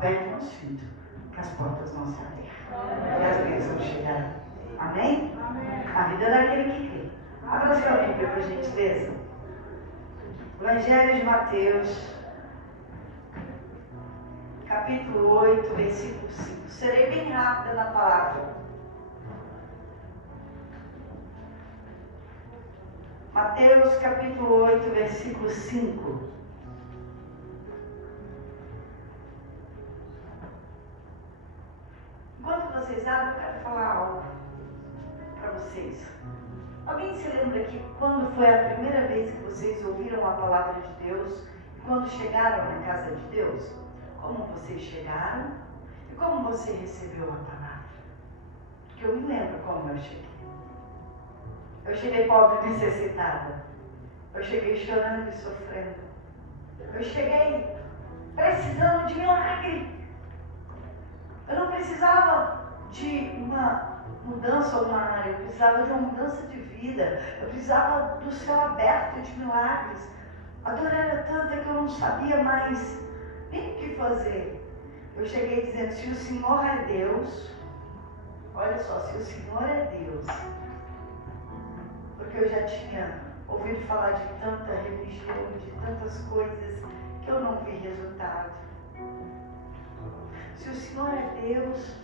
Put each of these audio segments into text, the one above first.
aperte o cinto, que as portas vão se abrir. E as bênçãos chegarão. Amém? A vida é daquele que crê. Abra sua Bíblia, por gentileza. Evangelho de Mateus, capítulo 8, versículo 5. Serei bem rápida na palavra. Mateus, capítulo 8, versículo 5. Enquanto vocês abrem, eu quero falar algo para vocês. Alguém se lembra que quando foi a primeira vez que vocês ouviram a palavra de Deus e quando chegaram na casa de Deus? Como vocês chegaram e como você recebeu a palavra? Porque eu me lembro como eu cheguei. Eu cheguei pobre e necessitada. Eu cheguei chorando e sofrendo. Eu cheguei precisando de milagre. Eu não precisava de uma mudança ou uma área, eu precisava de uma mudança de vida. Eu precisava do céu aberto de milagres. A dor era tanta que eu não sabia mais nem o que fazer. Eu cheguei dizendo, se o Senhor é Deus, olha só, se o Senhor é Deus, porque eu já tinha ouvido falar de tanta religião, de tantas coisas que eu não vi resultado. Se o Senhor é Deus,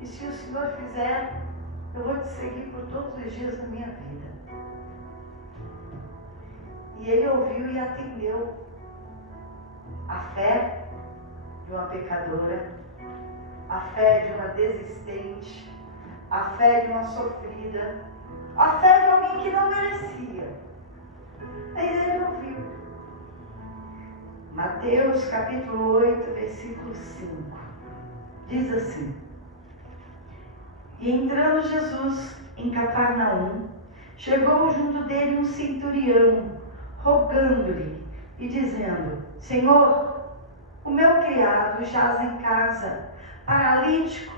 e se o Senhor fizer, eu vou te seguir por todos os dias da minha vida. E ele ouviu e atendeu. A fé de uma pecadora, a fé de uma desistente, a fé de uma sofrida, a fé de alguém que não merecia. Mas ele ouviu. Mateus capítulo 8, versículo 5. Diz assim: E entrando Jesus em Cafarnaum, chegou junto dele um centurião, rogando-lhe e dizendo: Senhor, o meu criado jaz em casa, paralítico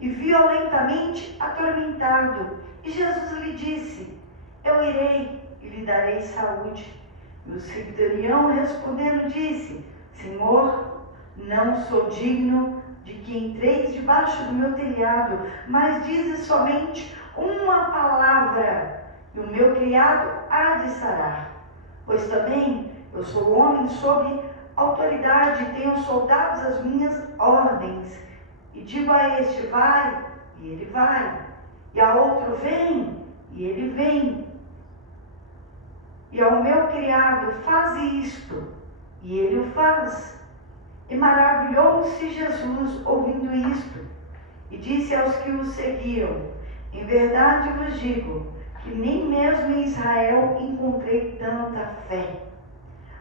e violentamente atormentado. E Jesus lhe disse: Eu irei e lhe darei saúde. E o centurião respondendo disse: Senhor, não sou digno de que entreis debaixo do meu telhado, mas dizes somente uma palavra, e o meu criado há de sarar. Pois também eu sou homem sob autoridade, tenho soldados às minhas ordens, e digo a este, vai, e ele vai, e a outro, vem, e ele vem. E ao meu criado, faz isto, e ele o faz. E maravilhou-se Jesus ouvindo isto, e disse aos que o seguiam: Em verdade vos digo, que nem mesmo em Israel encontrei tanta fé.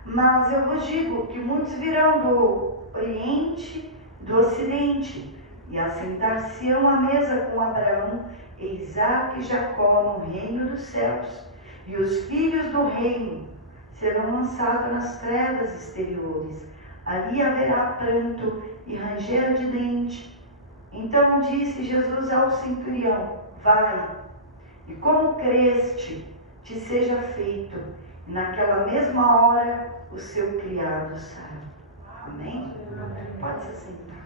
Mas eu vos digo que muitos virão do Oriente, do Ocidente, e assentar-se-ão à mesa com Abraão, Isaque e Jacó no reino dos céus. E os filhos do reino serão lançados nas trevas exteriores. Ali haverá pranto e ranger de dente. Então disse Jesus ao centurião: Vai, e como creste, te seja feito. E naquela mesma hora o seu criado saiu. Amém? Pode se sentar.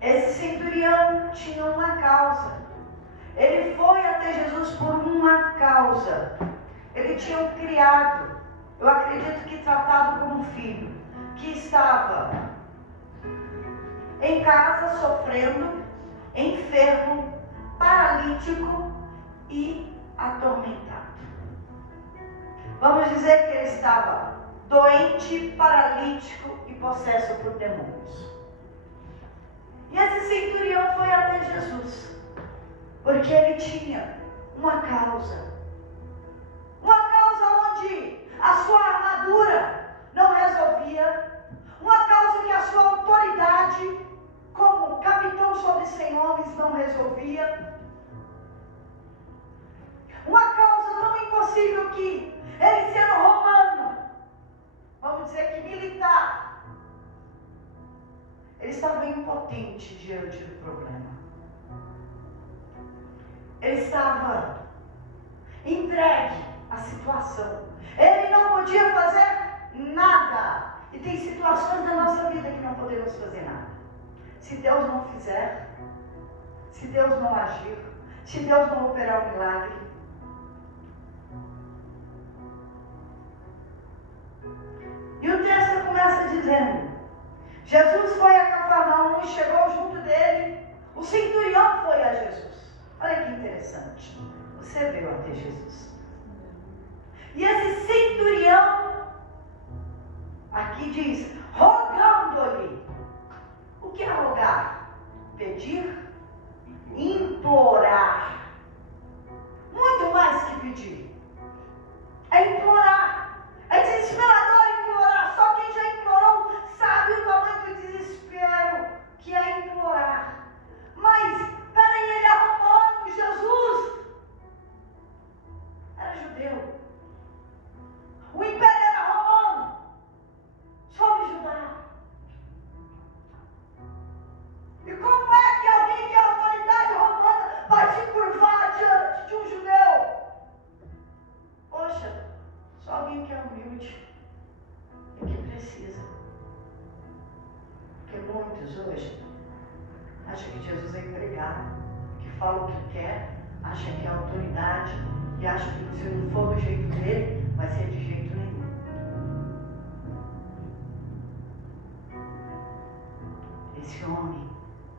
Esse centurião tinha uma causa. Ele foi até Jesus por uma causa. Ele tinha um criado, eu acredito que tratado como filho, que estava em casa sofrendo, enfermo, paralítico e atormentado. Vamos dizer que ele estava doente, paralítico e possesso por demônios. E esse centurião foi até Jesus, porque ele tinha uma causa. Uma causa onde a sua armadura não resolvia. Uma causa que a sua autoridade como capitão sobre 100 homens não resolvia. Uma causa tão impossível que ele sendo romano, vamos dizer que militar, ele estava impotente diante do problema. Ele estava entregue à situação. Ele não podia fazer E tem situações da nossa vida que não podemos fazer nada. Se Deus não fizer, se Deus não agir, se Deus não operar um milagre. E o texto começa dizendo: Jesus foi a Cafarnaum e chegou junto dele. O centurião foi a Jesus. Olha que interessante. Você veio até Jesus. E esse centurião, aqui diz, rogando-lhe. O que é rogar? Pedir, implorar. Muito mais que pedir. É implorar. É desesperador implorar. Só quem já implorou sabe o tamanho do desespero que é implorar. Mas, peraí, ele é romano, Jesus era judeu. O império era romano sobre Judá. E como é que alguém que é autoridade romana vai se curvar diante de um judeu? Poxa, só alguém que é humilde e que precisa. Porque muitos hoje acham que Jesus é empregado, que fala o que quer, acham que é autoridade e acham que se não for do jeito dele, vai ser de jeito nenhum. Esse homem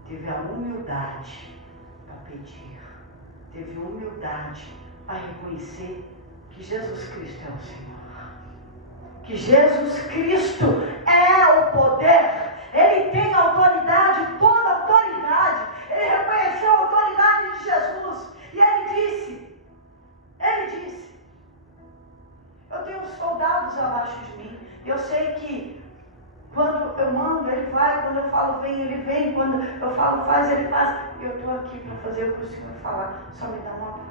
teve a humildade para pedir, teve humildade para reconhecer que Jesus Cristo é o Senhor, que Jesus Cristo é o poder, Ele tem autoridade, toda autoridade. Ele reconheceu a autoridade de Jesus e Ele disse, eu tenho soldados abaixo de mim, eu sei que quando eu mando, ele vai, quando eu falo vem, ele vem, quando eu falo faz, ele faz. Eu estou aqui para fazer o que o Senhor falar, só me dá uma palavra.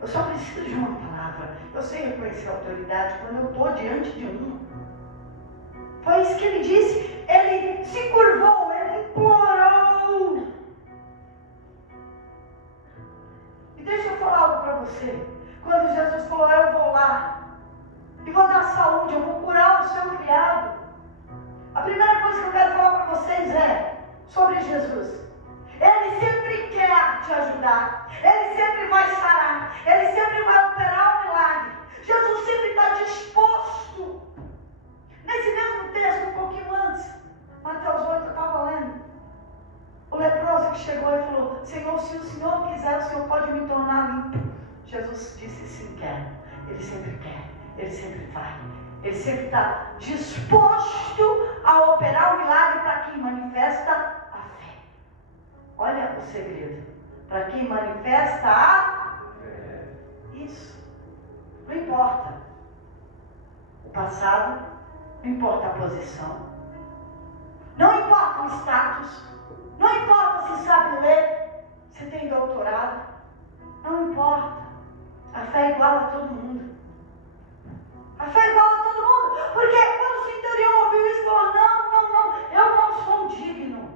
Eu só preciso de uma palavra. Eu sei reconhecer a autoridade quando eu estou diante de um. Foi isso que ele disse. Ele se curvou, ele implorou. E deixa eu falar algo para você. Quando Jesus falou, eu vou lá e vou dar saúde, eu vou curar o seu criado. A primeira coisa que eu quero falar para vocês é sobre Jesus. Ele sempre quer te ajudar. Ele sempre vai sarar. Ele sempre vai operar um milagre. Jesus sempre está disposto. Nesse mesmo texto, um pouquinho antes, Mateus 8, eu estava lendo. O leproso que chegou e falou, Senhor, se o Senhor quiser, o Senhor pode me tornar limpo. Jesus disse, sim, quer. Ele sempre quer. Ele sempre vai. Ele sempre está disposto a operar o milagre para quem manifesta a fé. Olha o segredo. Para quem manifesta a fé. Isso. Não importa o passado, não importa a posição, não importa o status, não importa se sabe ler, se tem doutorado, não importa. A fé é igual a todo mundo. A fé é igual a todo mundo. Porque quando o centurião ouviu isso, falou, não, eu não sou digno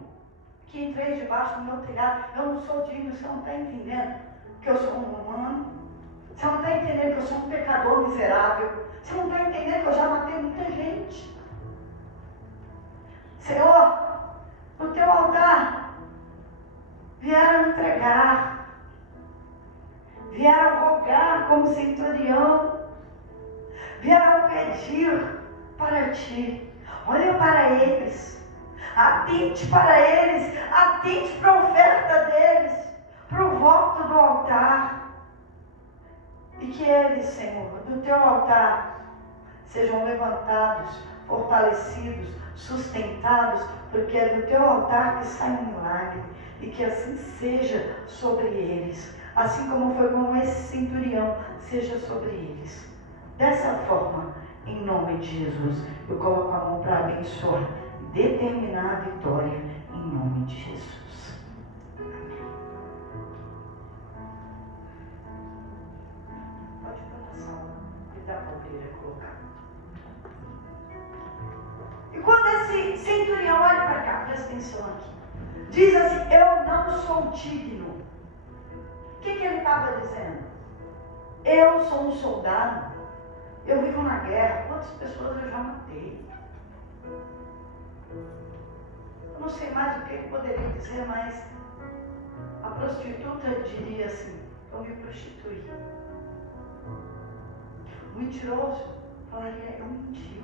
que entrei debaixo do meu telhado. Eu não sou digno, você não está entendendo que eu sou um humano. Você não está entendendo que eu sou um pecador miserável. Você não está entendendo que eu já matei muita gente. Senhor, no teu altar vieram me entregar, vieram rogar como centurião, vieram pedir para ti. Olha para eles, atente para eles, atente para a oferta deles, para o voto do altar. E que eles, Senhor, do teu altar, sejam levantados, fortalecidos, sustentados, porque é do teu altar que sai um milagre. E que assim seja sobre eles, assim como foi com esse centurião, seja sobre eles. Dessa forma, em nome de Jesus, eu coloco a mão para abençoar, determinar a vitória, em nome de Jesus. Amém. Pode pôr na sala, que dá para poder colocar. E quando esse centurião, olha para cá, presta atenção aqui, diz assim, eu não sou digno. O que ele estava dizendo? Eu sou um soldado. Eu vivo na guerra. Quantas pessoas eu já matei? Eu não sei mais o que eu poderia dizer, mas a prostituta diria assim: eu me prostituí. O mentiroso falaria: eu menti.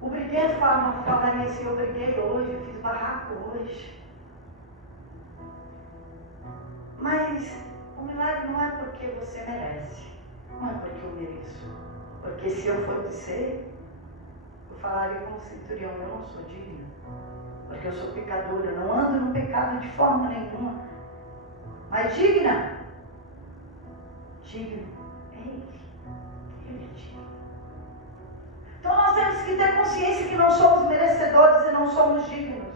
O briguento falaria assim: eu briguei hoje, eu fiz barraco hoje. Mas o milagre não é porque você merece, não é porque eu mereço. Porque se eu for dizer, eu falaria como centurião: eu não sou digna, porque eu sou pecadora, eu não ando no pecado de forma nenhuma. Mas digna é Ele. Ele é digno. Então nós temos que ter consciência que não somos merecedores e não somos dignos.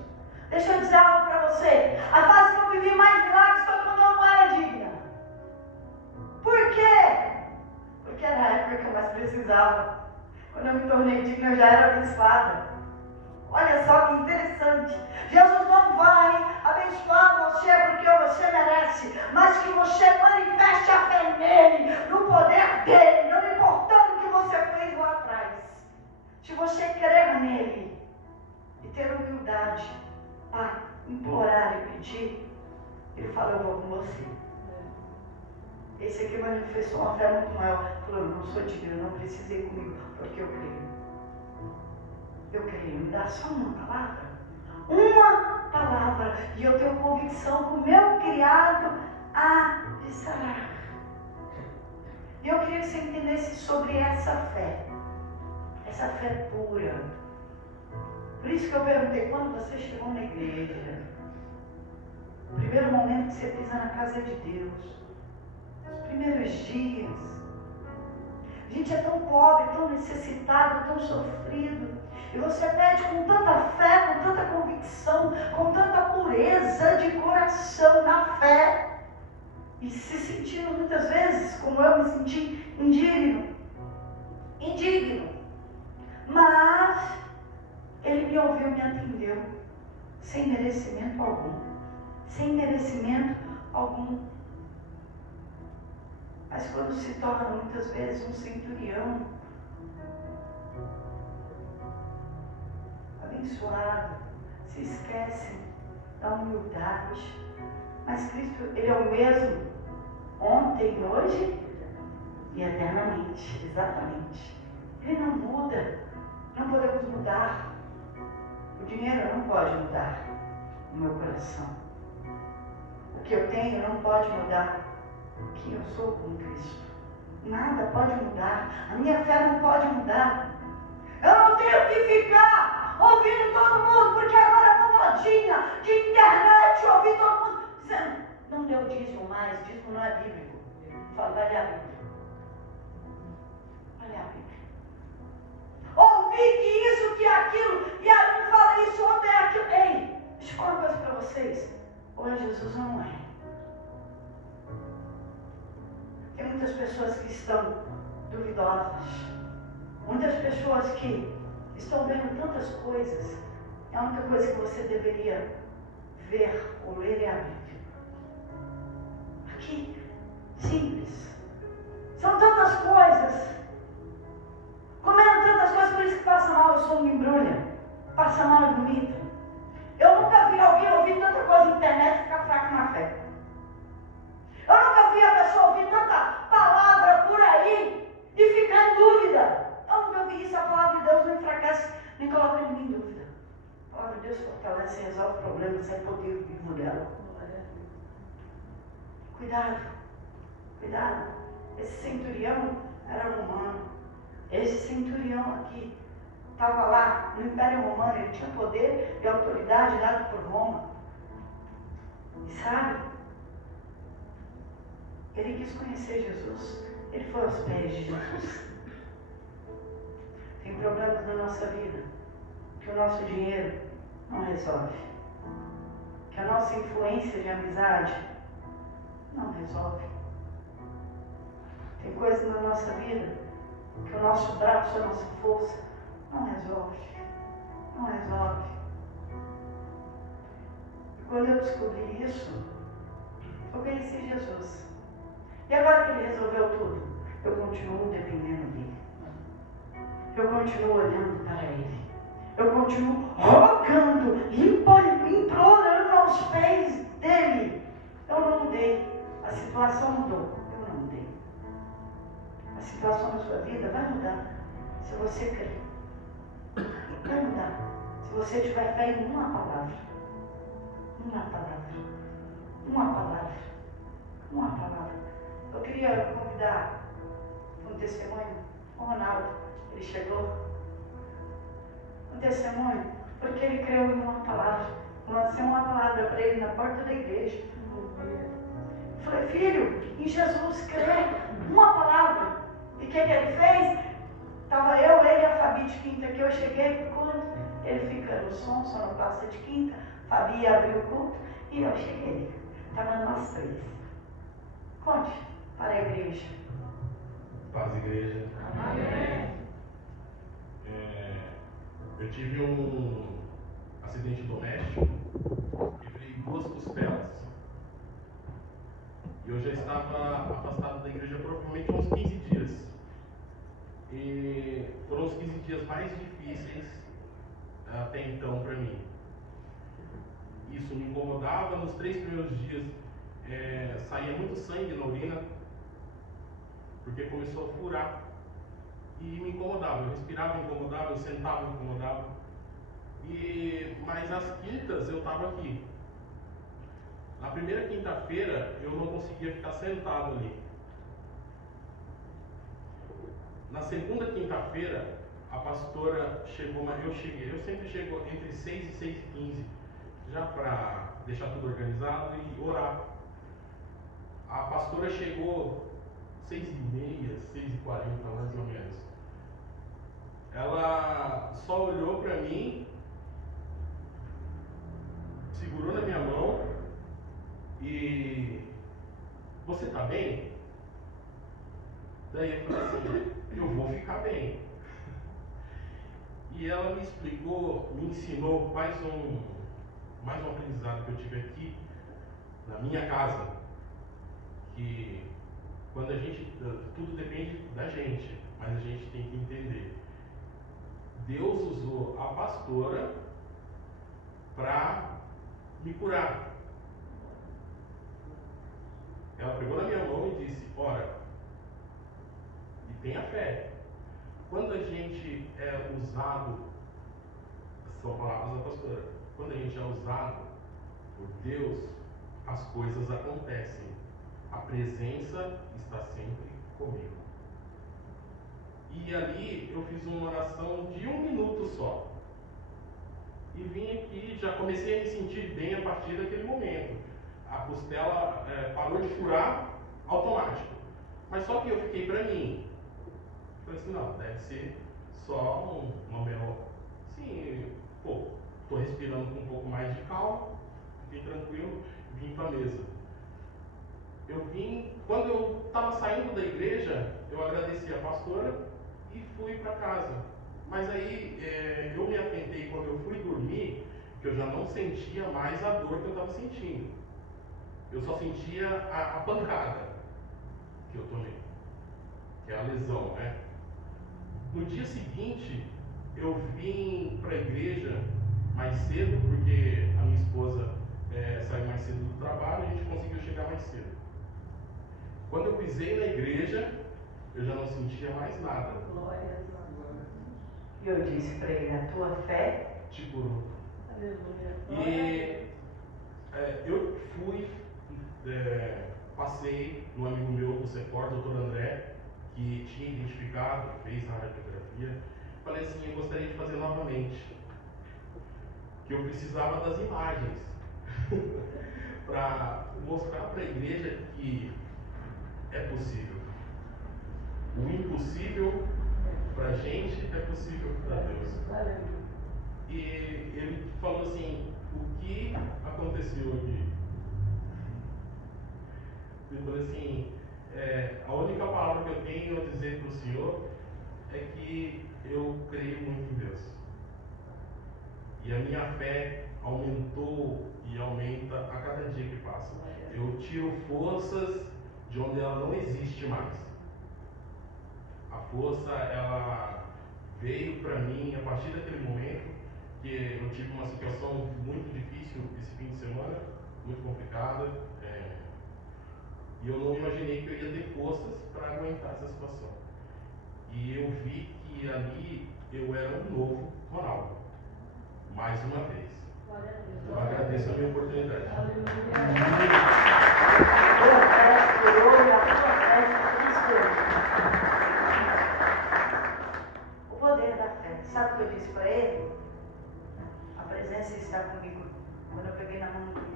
Deixa eu dizer algo para você. A fase que eu vivi mais milagres foi quando eu não era digna. Por quê? Porque era a época que eu mais precisava. Quando eu me tornei digna, eu já era abençoada. Olha só que interessante. Jesus não vai abençoar você porque você merece, mas que você manifeste a fé nele, no poder dele, não importando o que você fez lá atrás. Se você crer nele e ter humildade para implorar e pedir, ele fala: eu vou com você. Esse aqui manifestou uma fé muito maior. Falou: não sou digno, não precisei comigo, porque eu creio. Eu creio, me dá só uma palavra. Uma palavra. E eu tenho convicção que o meu criado há de sarar. E eu queria que você entendesse sobre essa fé. Essa fé pura. Por isso que eu perguntei: quando você chegou na igreja, o primeiro momento que você pisa na casa de Deus, os primeiros dias, a gente é tão pobre, tão necessitado, tão sofrido. E você pede com tanta fé, com tanta convicção, com tanta pureza de coração na fé. E se sentindo muitas vezes, como eu me senti, indigno. Mas ele me ouviu, me atendeu, sem merecimento algum. Sem merecimento algum. Mas quando se torna muitas vezes um centurião, abençoado, se esquecem da humildade. Mas Cristo, Ele é o mesmo ontem, hoje e eternamente. Exatamente. Ele não muda. Não podemos mudar. O dinheiro não pode mudar o meu coração. O que eu tenho não pode mudar o que eu sou com Cristo. Nada pode mudar. A minha fé não pode mudar. Eu não tenho que ficar ouvindo todo mundo, porque agora é uma modinha de internet, ouvir todo mundo dizendo: não deu dízimo mais, dízimo não é bíblico. Eu falo: vai ler a Bíblia. Vai ler a Bíblia. Ouvi que isso, que aquilo, e aí um fala isso, outro é aquilo. Ei, deixa eu falar uma coisa para vocês. Ou é Jesus ou não é. Tem muitas pessoas que estão duvidosas. Muitas pessoas que estão vendo tantas coisas. A única coisa que você deveria ver ou ler é a Bíblia. Aqui, simples. São tantas coisas. Comendo tantas coisas, por isso que passa mal, o estômago embrulha. Passa mal e vomita. Eu nunca vi alguém ouvir tanta coisa na internet e ficar fraco na fé. Eu nunca vi a pessoa ouvir tanta palavra por aí e ficar em dúvida. Eu nunca vi isso. A palavra de Deus não enfraquece, nem coloca ninguém em dúvida. A palavra de Deus fortalece e resolve problemas, sem poder vivo dela. Cuidado, cuidado. Esse centurião era romano. Esse centurião aqui estava lá no Império Romano, ele tinha poder e autoridade dado por Roma. E sabe, ele quis conhecer Jesus, ele foi aos pés de Jesus. Tem problemas na nossa vida que o nosso dinheiro não resolve, que a nossa influência de amizade não resolve. Tem coisas na nossa vida que o nosso braço, a nossa força não resolve. Não resolve. E quando eu descobri isso, eu conheci Jesus. E agora que ele resolveu tudo, eu continuo dependendo dele. eu continuo olhando para Ele. Eu continuo rogando, implorando aos pés dEle. Eu não mudei. A situação mudou. Eu não mudei. A situação da sua vida vai mudar se você crer. Vai mudar se você tiver fé em uma palavra. Uma palavra. Uma palavra. Uma palavra. Eu queria convidar um testemunho. O Ronaldo, ele chegou. Um testemunho, porque ele creu em uma palavra. Lancei uma palavra para ele na porta da igreja. Eu falei, filho, em Jesus, crê. Uma palavra. E o que ele fez? Estava eu, ele e a Fabi de quinta que eu cheguei para o culto. Ele fica no som, só no passa de quinta. Fabi abriu o culto e eu cheguei. Estava nós três. Conte para a igreja. Paz, igreja. Amém. Eu tive um acidente doméstico, quebrei 2 costelas. E eu já estava afastado da igreja provavelmente há uns 15 dias. E foram os 15 dias mais difíceis até então para mim. Isso me incomodava. Nos 3 primeiros dias saía muito sangue na urina, porque começou a furar. E me incomodava, eu respirava, me incomodava, eu sentava, me incomodava. Mas às quintas eu estava aqui. Na primeira quinta-feira eu não conseguia ficar sentado ali. Na segunda quinta-feira a pastora chegou, eu sempre chego entre 6 e 6h15, já para deixar tudo organizado e orar. A pastora chegou 6h30, 6h40 mais ou menos. Ela só olhou para mim, segurou na minha mão e... Você tá bem? Daí eu falei assim, eu vou ficar bem. E ela me explicou, me ensinou mais um aprendizado que eu tive aqui na minha casa, que quando a gente, tudo depende da gente, mas a gente tem que entender. Deus usou a pastora para me curar. Ela pegou na minha mão e disse, ora, e tenha fé. Quando a gente é usado, são palavras da pastora, quando a gente é usado por Deus, as coisas acontecem. A presença está sempre comigo. E ali eu fiz uma oração de 1 minuto só. E vim aqui, já comecei a me sentir bem a partir daquele momento. A costela parou de furar automático. Mas só que eu fiquei para mim. Falei assim, não, deve ser só uma menor. Sim, tô respirando com um pouco mais de calma, fiquei tranquilo, vim para a mesa. Quando eu estava saindo da igreja, eu agradeci a pastora e fui para casa. Mas aí eu me atentei quando eu fui dormir, que eu já não sentia mais a dor que eu estava sentindo. Eu só sentia a pancada que eu tomei, que é a lesão, né? No dia seguinte, eu vim para a igreja mais cedo, porque a minha esposa saiu mais cedo do trabalho e a gente conseguiu chegar mais cedo. Quando eu pisei na igreja, eu já não sentia mais nada. Glória a Deus. E eu disse para ele, a tua fé te curou. Aleluia. E eu fui, passei no amigo meu do Secor, doutor André, que tinha identificado, fez a radiografia. Falei assim, eu gostaria de fazer novamente, que eu precisava das imagens para mostrar para a igreja que é possível. O impossível para a gente é possível para Deus. E ele falou assim, o que aconteceu aqui? Ele falou assim, a única palavra que eu tenho a dizer para o senhor é que eu creio muito em Deus. E a minha fé aumentou e aumenta a cada dia que passa. Eu tiro forças de onde ela não existe mais. A força, ela veio para mim a partir daquele momento que eu tive uma situação muito difícil esse fim de semana, muito complicada, e eu não imaginei que eu ia ter forças para aguentar essa situação. E eu vi que ali eu era um novo Ronaldo, mais uma vez. Eu agradeço a minha oportunidade. O poder da fé. Sabe o que eu disse para ele? A presença está comigo. Quando eu peguei na mão dele,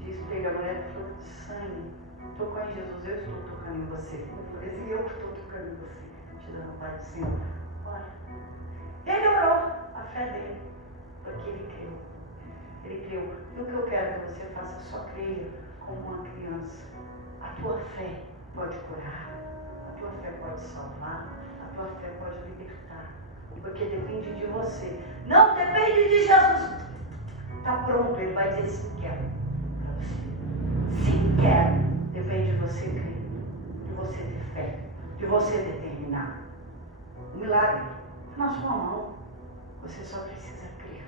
disse para ele, a mulher do fluxo de sangue tocou em Jesus, eu estou tocando em você. Eu falei assim, eu estou tocando em você, te dando a paz do Senhor. Olha, ele orou a fé dele, porque ele creu. Ele creu. E o que eu quero que você faça, só creia como uma criança. A tua fé pode curar, a tua fé pode salvar, a tua fé pode libertar, porque depende de você. Não depende de Jesus. Está pronto, ele vai dizer sim, quero para você. Sim, quero. Depende de você crer, de você ter fé, de você determinar. O milagre está na sua mão. Você só precisa crer.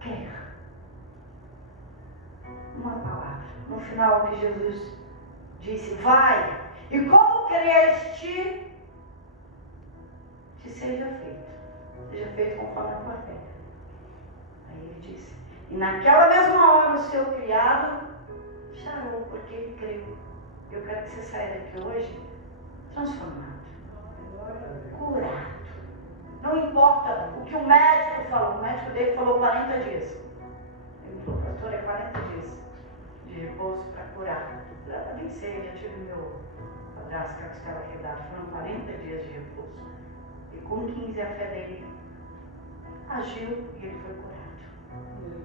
Crer. Uma palavra. No final que Jesus disse, vai, e como creste, te seja feito. Seja feito conforme a tua fé. Aí ele disse, e naquela mesma hora o seu criado chorou, porque ele creu. Eu quero que você saia daqui hoje transformado, curado. Não importa o que o médico falou, o médico dele falou 40 dias. Ele falou, pastor, é 40 dias de repouso para curar. Já nem sei, já tive meu padrasto com a costela quebrada, foram 40 dias de repouso. E com 15 a fé dele agiu e ele foi curado.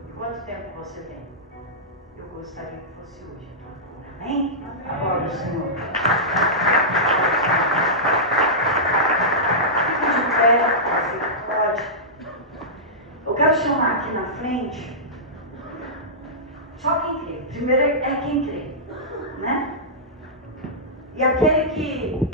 E quanto tempo você tem? Eu gostaria que fosse hoje a tua cura. Amém? Agora o Senhor. Fique de pé, você pode. Eu quero chamar aqui na frente só quem crê. Primeiro é quem crê, né? E aquele que